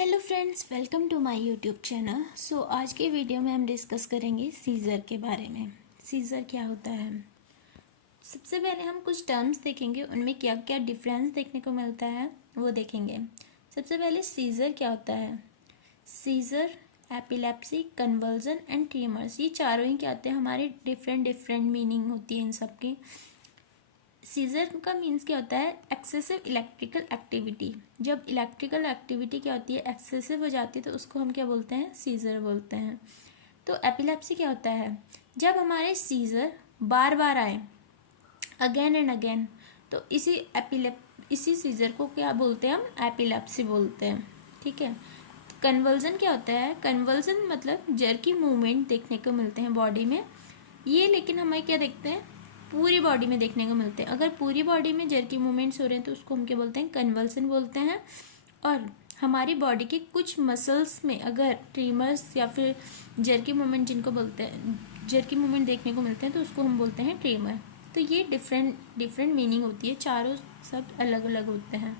Hello friends, welcome to my YouTube channel. आज के video में हम डिस्कस करेंगे सीज़र के बारे में। सीज़र क्या होता है? सबसे पहले हम कुछ टर्म्स देखेंगे, उनमें क्या क्या डिफरेंस देखने को मिलता है वो देखेंगे। सबसे पहले सीज़र क्या होता है? Seizure, epilepsy, conversion and tremors, ये चारों ही क्या होते हैं? हमारे डिफरेंट मीनिंग होती है इन सब की। सीजर का मीन्स क्या होता है? Excessive electrical activity. जब इलेक्ट्रिकल एक्टिविटी क्या होती है? एक्सेसिव हो जाती है, तो उसको हम क्या बोलते हैं? सीजर बोलते हैं। तो एपिलेप्सी क्या होता है? जब हमारे सीजर बार बार आए, अगेन एंड अगेन, तो इसी सीजर को क्या बोलते हैं? हम एपिलेप्सी बोलते हैं। ठीक है। कन्वर्जन क्या होता है? कन्वर्जन मतलब जर्की मूवमेंट देखने को मिलते हैं बॉडी में। ये लेकिन हमें क्या देखते हैं? पूरी बॉडी में देखने को मिलते हैं। अगर पूरी बॉडी में जर्की मूवमेंट्स हो रहे हैं तो उसको हम क्या बोलते हैं? कन्वल्सन बोलते हैं। और हमारी बॉडी के कुछ मसल्स में अगर ट्रीमर्स या फिर जर्की मूवमेंट, जिनको बोलते हैं जर्की मूवमेंट देखने को मिलते हैं, तो उसको हम बोलते हैं ट्रीमर। तो ये डिफरेंट मीनिंग होती है, चारों सब अलग अलग होते हैं।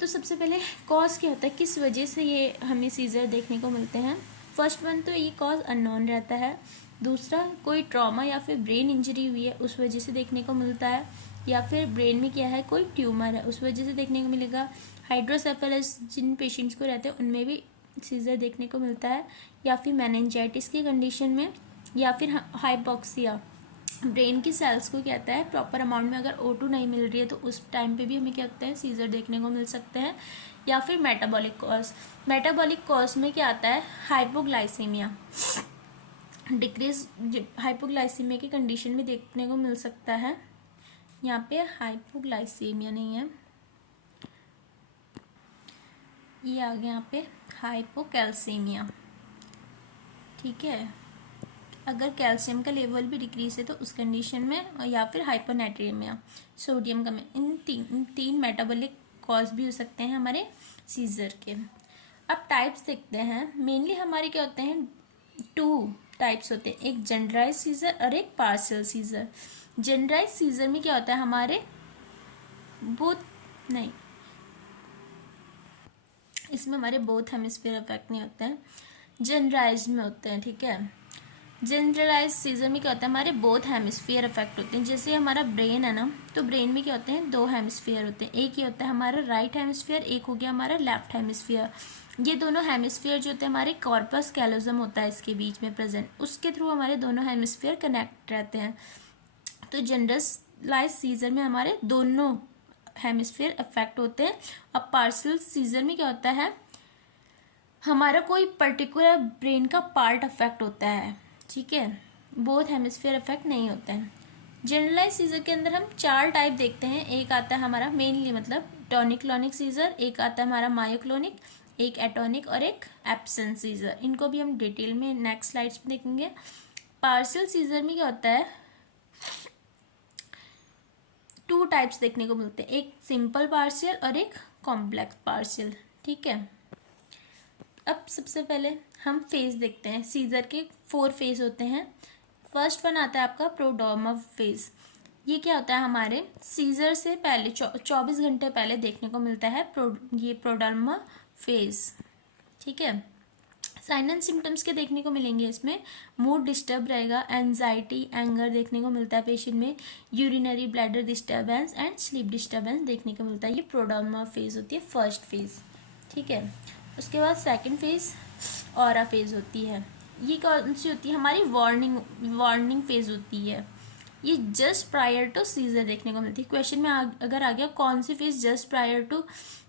तो सबसे पहले कॉज क्या होता है? किस वजह से ये हमें सीजर देखने को मिलते हैं? फर्स्ट वन तो ये कॉज अननोन रहता है। दूसरा, कोई ट्रॉमा या फिर ब्रेन इंजरी हुई है उस वजह से देखने को मिलता है, या फिर ब्रेन में क्या है, कोई ट्यूमर है उस वजह से देखने को मिलेगा। हाइड्रोसेफेलस जिन पेशेंट्स को रहते हैं उनमें भी सीजर देखने को मिलता है, या फिर मेनिंजाइटिस की कंडीशन में, या फिर हाइपोक्सिया, ब्रेन की सेल्स को क्या कहता है, प्रॉपर अमाउंट में अगर O2 नहीं मिल रही है तो उस टाइम पे भी हमें क्या होता है? सीजर देखने को मिल सकते हैं। या फिर मेटाबॉलिक कॉज। मेटाबॉलिक कॉज में क्या आता है? हाइपोग्लाइसीमिया, डिक्रीज हाइपोग्लाइसीमिया की कंडीशन में देखने को मिल सकता है। यहाँ पे हाइपोग्लाइसीमिया नहीं है, ये आ गया यहाँ पे हाइपोकैल्सीमिया। ठीक है। अगर कैल्शियम का लेवल भी डिक्रीज है तो उस कंडीशन में, या फिर हाइपोनेट्रियमिया, सोडियम कमी, इन तीन मेटाबॉलिक कॉज भी हो सकते हैं हमारे सीजर के। अब टाइप्स देखते हैं। मेनली हमारे क्या होते हैं? 2 टाइप्स होते हैं, एक जनरलाइज सीजर और एक पार्शियल सीजर। जनरलाइज सीजर में क्या होता है? हमारे इसमें हमारे बोथ हेमिस्फीयर अफेक्ट नहीं होते हैं, जनरलाइज में होते हैं। ठीक है। जनरलाइज सीजर में क्या होता है? हमारे बोथ हेमिस्फीयर अफेक्ट होते हैं। जैसे हमारा ब्रेन है ना, तो ब्रेन में क्या होते हैं? 2 हेमिस्फीयर होते हैं। एक ही होता है हमारा राइट हेमिस्फीयर, एक हो गया हमारा लेफ्ट हेमिस्फीयर। ये दोनों हेमिस्फीयर जो होते हैं, हमारे कॉर्पस कैलोजम होता है इसके बीच में प्रेजेंट, उसके थ्रू हमारे दोनों हेमिस्फीयर कनेक्ट रहते हैं। तो जनरलाइज सीजर में हमारे दोनों हेमिस्फीयर अफेक्ट होते हैं। अब पार्शियल सीजर में क्या होता है? हमारा कोई पर्टिकुलर ब्रेन का पार्ट अफेक्ट होता है। ठीक है। बोथ हेमिस्फीयर अफेक्ट नहीं होते हैं। जनरलाइज सीजर के अंदर हम 4 टाइप देखते हैं। एक आता है हमारा मेनली मतलब टॉनिक क्लॉनिक सीजर, एक आता है हमारा मायोक्लोनिक, एक एटोनिक और एक एब्सेंट सीजर। इनको भी हम डिटेल में नेक्स्ट स्लाइड्स में देखेंगे। पार्शियल सीजर में क्या होता है? 2 टाइप्स देखने को मिलते हैं, एक सिंपल पार्शियल और एक कॉम्प्लेक्स पार्शियल। ठीक है। अब सबसे पहले हम फेज देखते हैं। सीजर के 4 फेज होते हैं। फर्स्ट वन आता है आपका प्रोड्रोमा फेज। ये क्या होता है? हमारे सीजर से पहले 24 घंटे पहले देखने को मिलता है ये प्रोड्रोमा फेज। ठीक है। साइन एंड सिम्टम्स के देखने को मिलेंगे इसमें। मूड डिस्टर्ब रहेगा, एंजाइटी, एंगर देखने को मिलता है पेशेंट में, urinary bladder disturbance and sleep disturbance देखने को मिलता है। ये प्रोड्रोमा फेज होती है, फर्स्ट फेज। ठीक है। उसके बाद सेकंड फेज ऑरा फेज होती है। ये कौन सी होती है? हमारी वार्निंग फेज होती है। ये जस्ट प्रायर टू सीजर देखने को मिलती है। क्वेश्चन में अगर आ गया कौन सी phase just prior to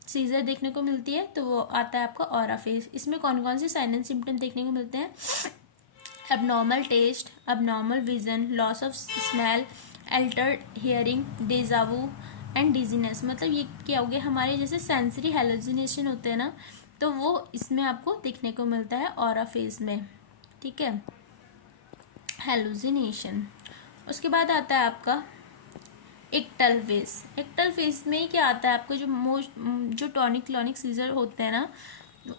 seizure देखने को मिलती है, तो वो आता है आपका ऑरा फेज। इसमें कौन कौन से साइन एंड सिम्टम देखने को मिलते हैं? Abnormal taste, abnormal vision, loss of smell, altered hearing, deja vu and dizziness. मतलब ये क्या हो गया? हमारे जैसे सेंसरी हेलुसिनेशन होते हैं ना, तो वो इसमें आपको देखने को मिलता है ऑरा फेज में। ठीक है। हेलुसिनेशन। उसके बाद आता है आपका इक्टल फेज। इक्टल फेज में क्या आता है आपको? जो टॉनिक क्लॉनिक सीजर होते हैं ना,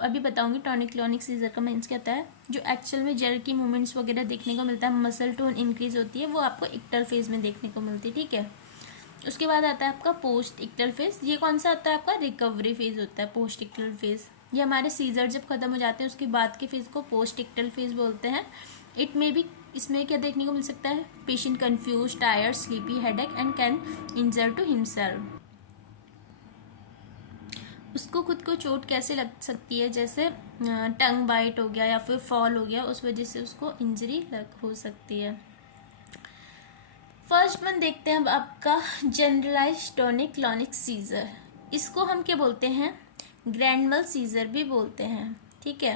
अभी बताऊंगी टॉनिक क्लॉनिक सीजर का मीन्स क्या होता है। जो एक्चुअल में जर की मूवमेंट्स वगैरह देखने को मिलता है, मसल टोन इंक्रीज होती है, वो आपको इक्टल फेज में देखने को मिलती है। ठीक है। उसके बाद आता है आपका पोस्ट इक्टल फेज। ये कौन सा आता है आपका? रिकवरी फेज होता है पोस्ट इक्टल फेज। ये हमारे सीजर जब खत्म हो जाते हैं उसके बाद के फेज को पोस्ट इक्टल फेज बोलते हैं। इट में भी इसमें क्या देखने को मिल सकता है? Patient confuse, tired, sleepy, headache and can injure to himself. उसको खुद को चोट कैसे लग सकती है? जैसे टंग बाइट हो गया या फिर फॉल हो गया, उस वजह से उसको इंजरी हो सकती है। फर्स्ट वन देखते हैं अब आपका जनरलाइज टॉनिक क्लॉनिक सीजर। इसको हम क्या बोलते हैं? ग्रैंड सीजर भी बोलते हैं, ठीक है।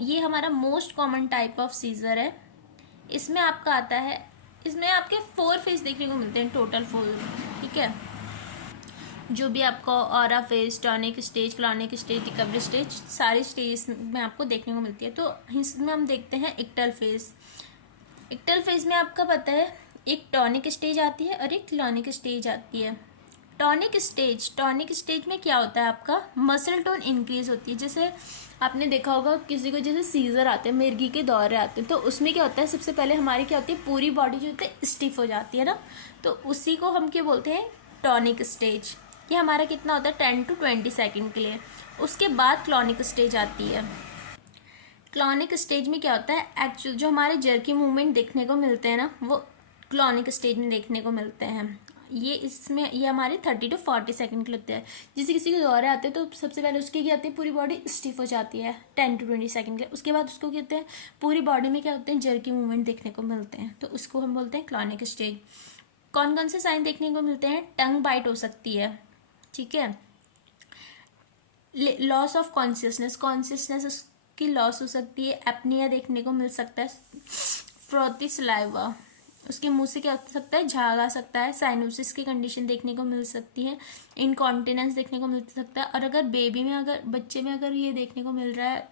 ये हमारा most common type of seizure है। इसमें आपका आता है, इसमें आपके 4 फेज देखने को मिलते हैं, टोटल 4, ठीक है। जो भी आपको aura phase, tonic stage, clonic stage, recovery stage, सारी स्टेज में आपको देखने को मिलती है। तो इसमें हम देखते हैं इक्टल फेज। इक्टल फेज में आपका पता है एक टॉनिक स्टेज आती है और एक क्लॉनिक स्टेज आती है। टॉनिक स्टेज में क्या होता है आपका? मसल टोन इंक्रीज होती है। जैसे आपने देखा होगा किसी को जैसे सीजर आते हैं, मिर्गी के दौरे आते हैं, तो उसमें क्या होता है? सबसे पहले हमारी क्या होती है? पूरी बॉडी जो होती है स्टिफ हो जाती है ना, तो उसी को हम क्या बोलते हैं? Tonic stage. ये हमारा कितना होता है? 10 to 20 सेकेंड के लिए। उसके बाद क्लॉनिक स्टेज आती है। क्लॉनिक स्टेज में क्या होता है? एक्चुअल जो हमारे जर्की मूवमेंट देखने को मिलते हैं ना, वो क्लॉनिक स्टेज में देखने को मिलते हैं। ये हमारे 30 to 40 सेकंड के लगते हैं। जैसे किसी के दौरे आते हैं तो सबसे पहले उसकी क्या होती है? पूरी बॉडी स्टिफ हो जाती है 10 to 20 सेकंड के लिए। उसके बाद उसको कहते हैं पूरी बॉडी में क्या होते हैं? जर्की मूवमेंट देखने को मिलते हैं, तो उसको हम बोलते हैं क्लॉनिक स्टेज। कौन कौन से साइन देखने को मिलते हैं? टंग बाइट हो सकती है, ठीक है। लॉस ऑफ कॉन्शियसनेस की लॉस हो सकती है। एपनिया देखने को मिल सकता है। फ्रोथी सलाइवा, उसके मुंह से क्या हो सकता है? झाग आ सकता है। साइनोसिस की कंडीशन देखने को मिल सकती है। इनकॉन्टिनेंस देखने को मिल सकता है। और अगर बच्चे में अगर ये देखने को मिल रहा है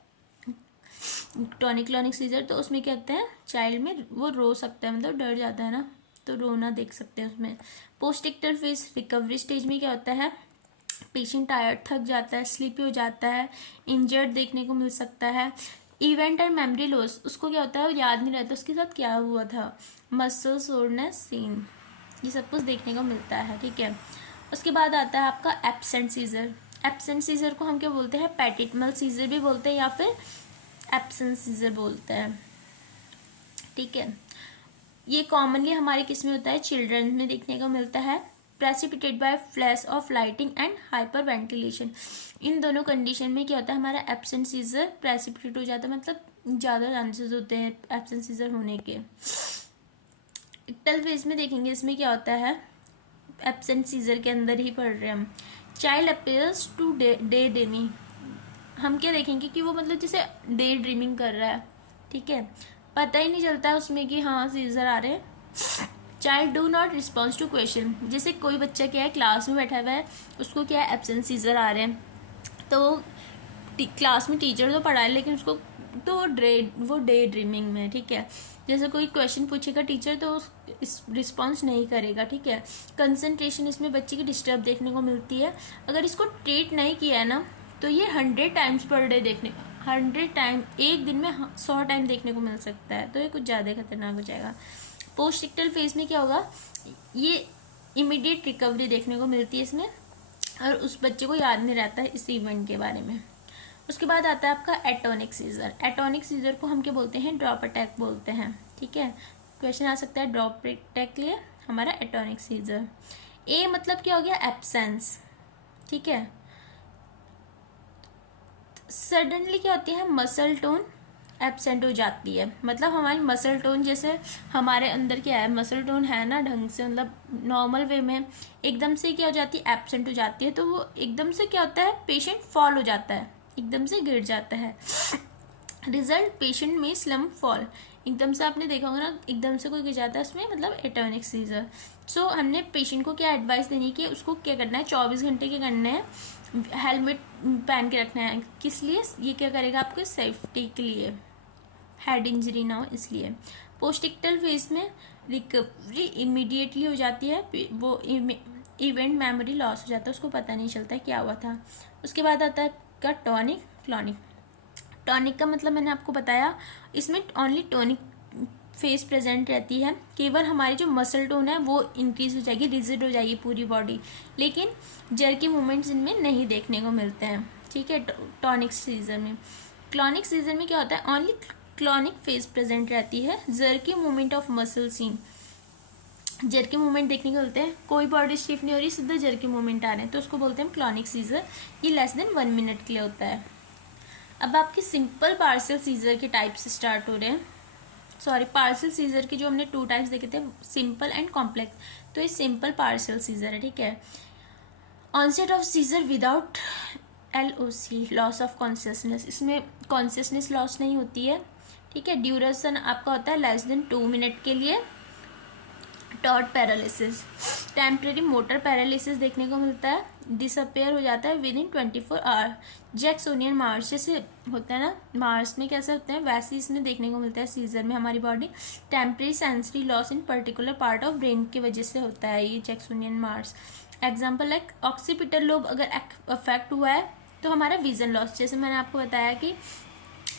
टॉनिक क्लॉनिक सीजर, तो उसमें क्या होता है? चाइल्ड में वो रो सकता है, मतलब डर जाता है ना, तो रोना देख सकते हैं उसमें। पोस्ट इक्टल फेज रिकवरी स्टेज में क्या होता है? पेशेंट टायर्ड, थक जाता है, स्लीपी हो जाता है, इंजर्ड देखने को मिल सकता है। इवेंट और मेमोरी लॉस, उसको क्या होता है? वो याद नहीं रहता उसके साथ क्या हुआ था। मसल सोरनेस सीन, ये सब कुछ देखने को मिलता है, ठीक है। उसके बाद आता है आपका एब्सेंट सीजर। एब्सेंट सीजर को हम क्या बोलते हैं? पेटिटमल सीजर भी बोलते हैं या फिर एब्सेंट सीजर बोलते हैं, ठीक है। ये कॉमनली हमारे किस में होता है? चिल्ड्रन में देखने को मिलता है। Precipitate by flash of lighting and hyperventilation. इन दोनों कंडीशन में क्या होता है? हमारा एब्सेंट सीजर प्रेसिपिटेट हो जाता है, मतलब ज़्यादा चांसेस होते हैं एब्सेंट सीजर होने के। इक्टल फेज में देखेंगे इसमें क्या होता है? एब्सेंट सीजर के अंदर ही पढ़ रहे हैं हम। Child appears to daydreaming. हम क्या देखेंगे कि वो मतलब जैसे डे ड्रीमिंग कर रहा है, ठीक है। पता ही नहीं चलता है उसमें कि हाँ सीजर आ रहे हैं। Child do not response to question. जैसे कोई बच्चा क्या है क्लास में बैठा हुआ है, उसको क्या है? एब्सेंट सीजर आ रहे हैं, तो क्लास में टीचर तो पढ़ा है लेकिन उसको तो वो डे ड्रीमिंग में, ठीक है। जैसे कोई क्वेश्चन पूछेगा टीचर तो इस रिस्पॉन्स नहीं करेगा, ठीक है। कंसंट्रेशन इसमें बच्चे की डिस्टर्ब देखने को मिलती है। अगर इसको ट्रीट नहीं किया है ना, तो ये 100 टाइम्स पर डे 100 टाइम, एक दिन में 100 टाइम देखने को मिल सकता है, तो ये कुछ ज़्यादा खतरनाक हो जाएगा। पोस्ट इक्टल फेज में क्या होगा? ये इमीडिएट रिकवरी देखने को मिलती है इसमें, और उस बच्चे को याद नहीं रहता है इस इवेंट के बारे में। उसके बाद आता है आपका एटोनिक सीजर। एटोनिक सीजर को हम क्या बोलते हैं? ड्रॉप अटैक बोलते हैं, ठीक है। क्वेश्चन आ सकता है ड्रॉप अटैक के लिए हमारा एटोनिक सीजर। ए मतलब क्या हो गया? एब्सेंस, ठीक है। सडनली क्या होती है? मसल टोन एब्सेंट हो जाती है। मतलब हमारी मसल टोन, जैसे हमारे अंदर क्या है? मसल टोन है ना ढंग से, मतलब नॉर्मल वे में, एकदम से क्या हो जाती है? एब्सेंट हो जाती है। तो वो एकदम से क्या होता है? पेशेंट फॉल हो जाता है, एकदम से गिर जाता है। रिजल्ट पेशेंट में स्लम फॉल। एकदम से आपने देखा होगा ना, एकदम से कोई गिर जाता है, उसमें मतलब एटोनिक सीजर। सो हमने पेशेंट को क्या एडवाइस देनी है कि उसको क्या करना है? 24 घंटे के करने हैं, हेलमेट पहन के रखना है। किस लिए? ये क्या करेगा? आपको सेफ्टी के लिए, हेड इंजरी ना हो इसलिए। पोस्ट इक्टल फेज में रिकवरी इमीडिएटली हो जाती है। वो इवेंट मेमोरी लॉस हो जाता है, उसको पता नहीं चलता क्या हुआ था। उसके बाद आता है का टॉनिक क्लॉनिक। टॉनिक का मतलब मैंने आपको बताया, इसमें ओनली टॉनिक फेस प्रेजेंट रहती है, केवल हमारी जो मसल टोन है वो इंक्रीज हो जाएगी, रिजिड हो जाएगी पूरी बॉडी, लेकिन जर्की मूवमेंट्स इनमें नहीं देखने को मिलते हैं, ठीक है। टॉनिक सीजर में, क्लॉनिक सीजर में क्या होता है, ओनली क्लॉनिक फेस प्रेजेंट रहती है, jerky movement of muscle seen, jerky movement देखने को मिलते हैं, कोई बॉडी स्टिफ नहीं हो रही, सीधा जर्की मूवमेंट आ रहे हैं, तो उसको बोलते हैं क्लॉनिक सीजर। ये लेस देन 1 मिनट के लिए होता है। अब आपके सिंपल पार्शियल सीजर के टाइप्स स्टार्ट हो रहे हैं। सॉरी, पार्शियल सीजर के जो हमने 2 टाइप्स देखे थे, सिंपल एंड कॉम्प्लेक्स, तो ये सिंपल पार्शियल सीजर है, ठीक है। Onset of seizure without LOC, loss of consciousness, इसमें कॉन्शियसनेस लॉस नहीं होती है, ठीक है। ड्यूरेशन आपका होता है लेस देन 2 मिनट के लिए। Todd paralysis, temporary motor paralysis देखने को मिलता है, डिसअपेयर हो जाता है within 24 hour. Jacksonian march जैसे होता है ना, मार्स में कैसे होते हैं वैसे इसमें देखने को मिलता है सीजर में हमारी body. Temporary sensory loss in particular part of brain की वजह से होता है ये Jacksonian Mars. Example like occipital lobe अगर अफेक्ट हुआ है तो हमारा विजन लॉस, जैसे मैंने आपको बताया कि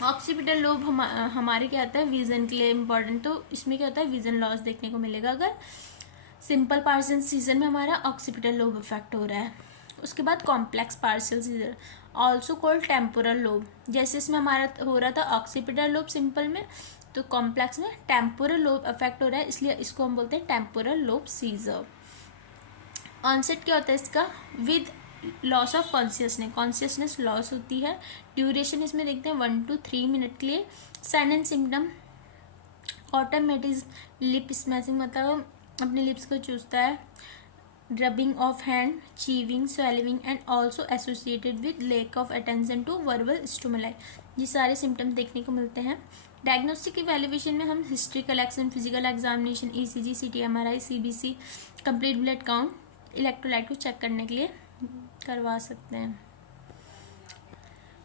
ऑक्सीपिटल लोब हमारे क्या होता है विजन के लिए इम्पॉर्टेंट, तो इसमें क्या होता है विजन लॉस देखने को मिलेगा अगर सिंपल पार्शियल सीजर में हमारा ऑक्सीपिटल लोब इफेक्ट हो रहा है। उसके बाद complex partial seizure, also called temporal lobe, जैसे इसमें हमारा हो रहा था ऑक्सीपिटल लोब सिंपल में, तो कॉम्प्लेक्स में टेम्पोरल लोब इफेक्ट हो रहा है, इसलिए इसको हम बोलते हैं टेम्पोरल लोब सीजर। ऑनसेट क्या होता है इसका, with loss of consciousness loss होती है। ड्यूरेशन इसमें देखते हैं 1 to 3 मिनट के लिए। Sign and symptom, automatic lip smashing, मतलब अपने लिप्स को चूसता है, rubbing of hand, chewing, swelling and also associated with lack of attention to verbal stimuli, ये सारे सिम्टम्स देखने को मिलते हैं। डायग्नोस्टिक इवैल्यूएशन में हम history collection, physical examination, ECG, CT, MRI, CBC, complete blood count, electrolyte को चेक करने के लिए करवा सकते हैं।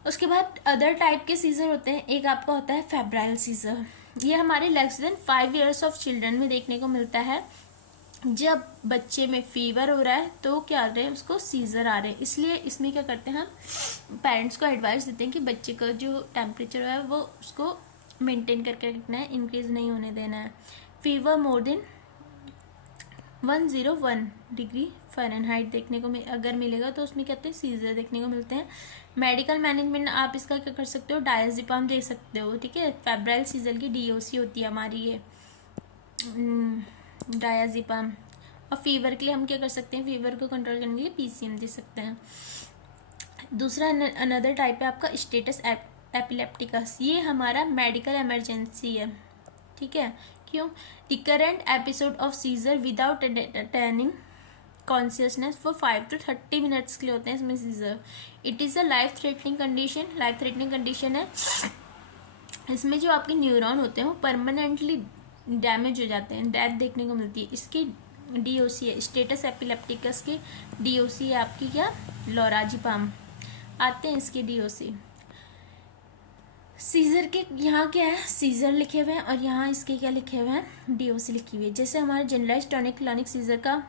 उसके बाद अदर टाइप के सीजर होते हैं, एक आपका होता है फेब्राइल सीजर, ये हमारे less than 5 years of children में देखने को मिलता है। जब बच्चे में फीवर हो रहा है तो क्या आ रहे हैं, उसको सीजर आ रहे हैं, इसलिए इसमें क्या करते हैं हम पेरेंट्स को एडवाइस देते हैं कि बच्चे का जो टेम्परेचर है वो उसको मेंटेन करके रखना है, इंक्रीज नहीं होने देना है। Fever more than 101 degree Fahrenheit देखने को अगर मिलेगा तो उसमें कहते हैं सीजर देखने को मिलते हैं। मेडिकल मैनेजमेंट आप इसका क्या कर सकते हो, डायज़ेपाम दे सकते हो, ठीक है। फेब्राइल सीजर की DOC होती है हमारी ये डायज़ेपाम। और फीवर के लिए हम क्या कर सकते हैं, फीवर को कंट्रोल करने के लिए PCM दे सकते हैं। दूसरा अनदर टाइप है आपका स्टेटस एपिलेप्टिकस, ये हमारा मेडिकल इमरजेंसी है, ठीक है। क्यों, recurrent episode of seizure without attaining consciousness for 5 to 30 minutes के लिए होते हैं इसमें seizure. It is a life threatening condition, life threatening condition है। इसमें जो आपके न्यूरॉन होते हैं वो परमानेंटली डैमेज हो जाते हैं, डेथ देखने को मिलती है। इसकी DOC है, स्टेटस एपिलेप्टिकस की DOC है आपकी क्या, लोराजिपाम, आते हैं इसके DOC। सीजर के यहाँ क्या है, सीजर लिखे हुए हैं और यहाँ इसके क्या लिखे हुए हैं, DOC लिखी हुई है। जैसे हमारे जनरलाइज टॉनिक क्लॉनिक सीजर का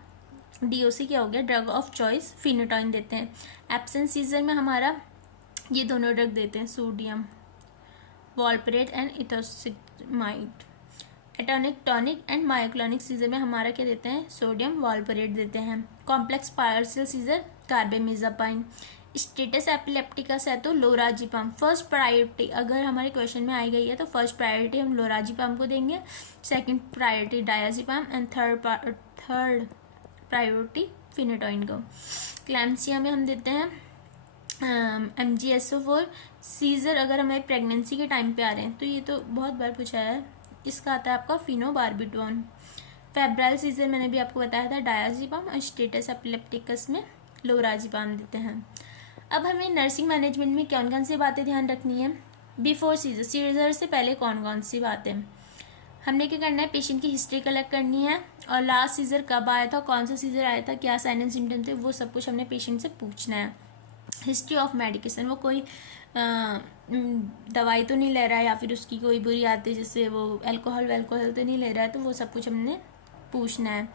DOC क्या हो गया, ड्रग ऑफ चॉइस फिनोटाइन देते हैं। एब्सेंट सीजर में हमारा ये दोनों ड्रग देते हैं, sodium valproate and ethosuximide. Atonic tonic and myoclonic seizure में हमारा क्या देते हैं, सोडियम वॉल्परेट देते हैं। Complex partial seizure carbamazepine. Status epilepticus है तो लोराजिपाम फर्स्ट प्रायोरिटी, अगर हमारे क्वेश्चन में आई गई है तो फर्स्ट प्रायोरिटी हम लोराजिपाम को देंगे, second priority diazepam and third priority phenytoin को। क्लैम्सिया में हम देते हैं MgSO4। सीजर अगर हमारे प्रेगनेंसी के टाइम पे आ रहे हैं तो ये तो बहुत बार पूछा है, इसका आता है आपका फिनोबार्बिटोन। फेब्राइल सीजर मैंने भी आपको बताया था डायज़ेपाम, और स्टेटस एपिलेप्टिकस में लोराजिपाम देते हैं। अब हमें नर्सिंग मैनेजमेंट में कौन कौन सी बातें ध्यान रखनी है, बिफोर सीजर, सीजर से पहले कौन कौन सी बातें हमने क्या करना है, पेशेंट की हिस्ट्री कलेक्ट करनी है, और लास्ट सीजर कब आया था, कौन सा सीजर आया था, क्या साइन एंड सिम्टम थे, वो सब कुछ हमने पेशेंट से पूछना है। हिस्ट्री ऑफ मेडिकेशन, वो कोई दवाई तो नहीं ले रहा है या फिर उसकी कोई बुरी आदत है जैसे वो अल्कोहल तो नहीं ले रहा है, तो वो सब कुछ हमने पूछना है।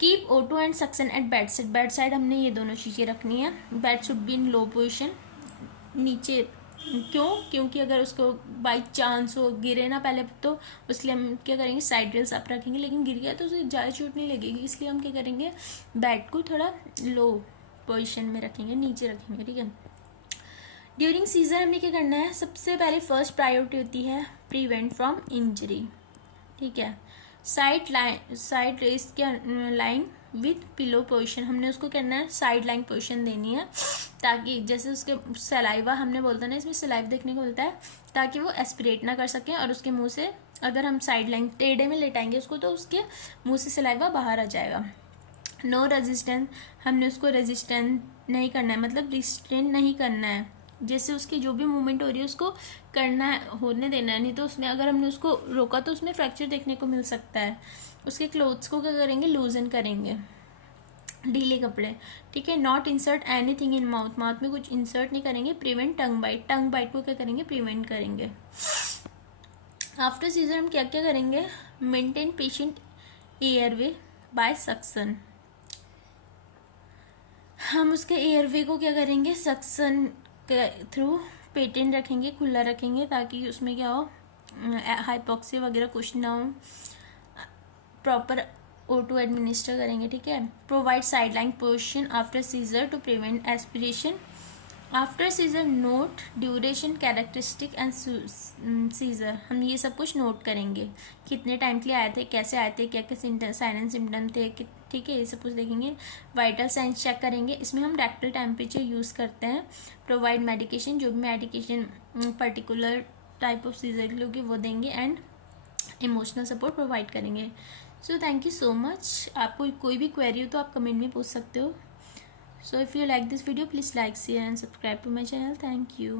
Keep O2 and suction at bed side हमने ये दोनों चीज़ें रखनी है। Bed should be in low position, नीचे क्यों? क्योंकि अगर उसको बाई चांस वो गिरे ना पहले, तो उसके लिए हम क्या करेंगे, साइड रेल्स अप रखेंगे, लेकिन गिर गया तो उसे ज़्यादा चोट नहीं लगेगी, इसलिए हम क्या करेंगे, बैट को थोड़ा लो पोजीशन में रखेंगे, नीचे रखेंगे, ठीक है। ड्यूरिंग सीजर हमें क्या करना है, सबसे पहले फर्स्ट प्रायोरिटी होती है प्रिवेंट फ्रॉम इंजरी, ठीक है। साइड रेस्ट क्या लाइन विथ पिलो पोजीशन, हमने उसको करना है साइड लाइन पोजीशन देनी है, ताकि जैसे उसके सलाइवा हमने बोलता ना, इसमें सलाइवा देखने को मिलता है, ताकि वो एस्पिरेट ना कर सके और उसके मुंह से, अगर हम साइड लाइन टेढ़े में लेटाएंगे उसको तो उसके मुंह से सलाइवा बाहर आ जाएगा। नो रेजिस्टेंस, हमने उसको रेजिस्टेंस नहीं करना है, मतलब रिस्ट्रेन नहीं करना है, जैसे उसकी जो भी मूवमेंट हो रही है उसको करना है, होने देना है, नहीं तो उसमें अगर हमने उसको रोका तो उसमें फ्रैक्चर देखने को मिल सकता है। उसके क्लोथ्स को क्या करेंगे, लूजन करेंगे, ढीले कपड़े, ठीक है। Not insert anything in mouth, mouth में कुछ इंसर्ट नहीं करेंगे। प्रिवेंट टंग बाइट को क्या करेंगे, प्रिवेंट करेंगे। आफ्टर सीजर हम क्या क्या करेंगे, maintain patient airway by suction, हम उसके एयरवे को क्या करेंगे, सक्सन के थ्रू पेटेंट रखेंगे, खुला रखेंगे, ताकि उसमें क्या हो, हाइपॉक्सिया वगैरह कुछ ना हो। प्रॉपर O2 एडमिनिस्टर करेंगे, ठीक है। Provide sideline position after seizure to prevent aspiration. After seizure note duration, characteristic and seizure, हम ये सब कुछ नोट करेंगे, कितने टाइम के लिए आए थे, कैसे आए थे, क्या क्या साइन एंड सिम्टम थे, ठीक है, ये सब कुछ देखेंगे। वाइटल साइंस चेक करेंगे, इसमें हम रेक्टल टेम्परेचर यूज़ करते हैं। प्रोवाइड मेडिकेशन, जो भी medication particular type of seizure के लिए होगी वो देंगे, एंड इमोशनल सपोर्ट प्रोवाइड करेंगे। So thank you so much. आपको कोई भी क्वेरी हो तो आप कमेंट में पूछ सकते हो। So if you like this video, please like, share and subscribe to my channel. Thank you.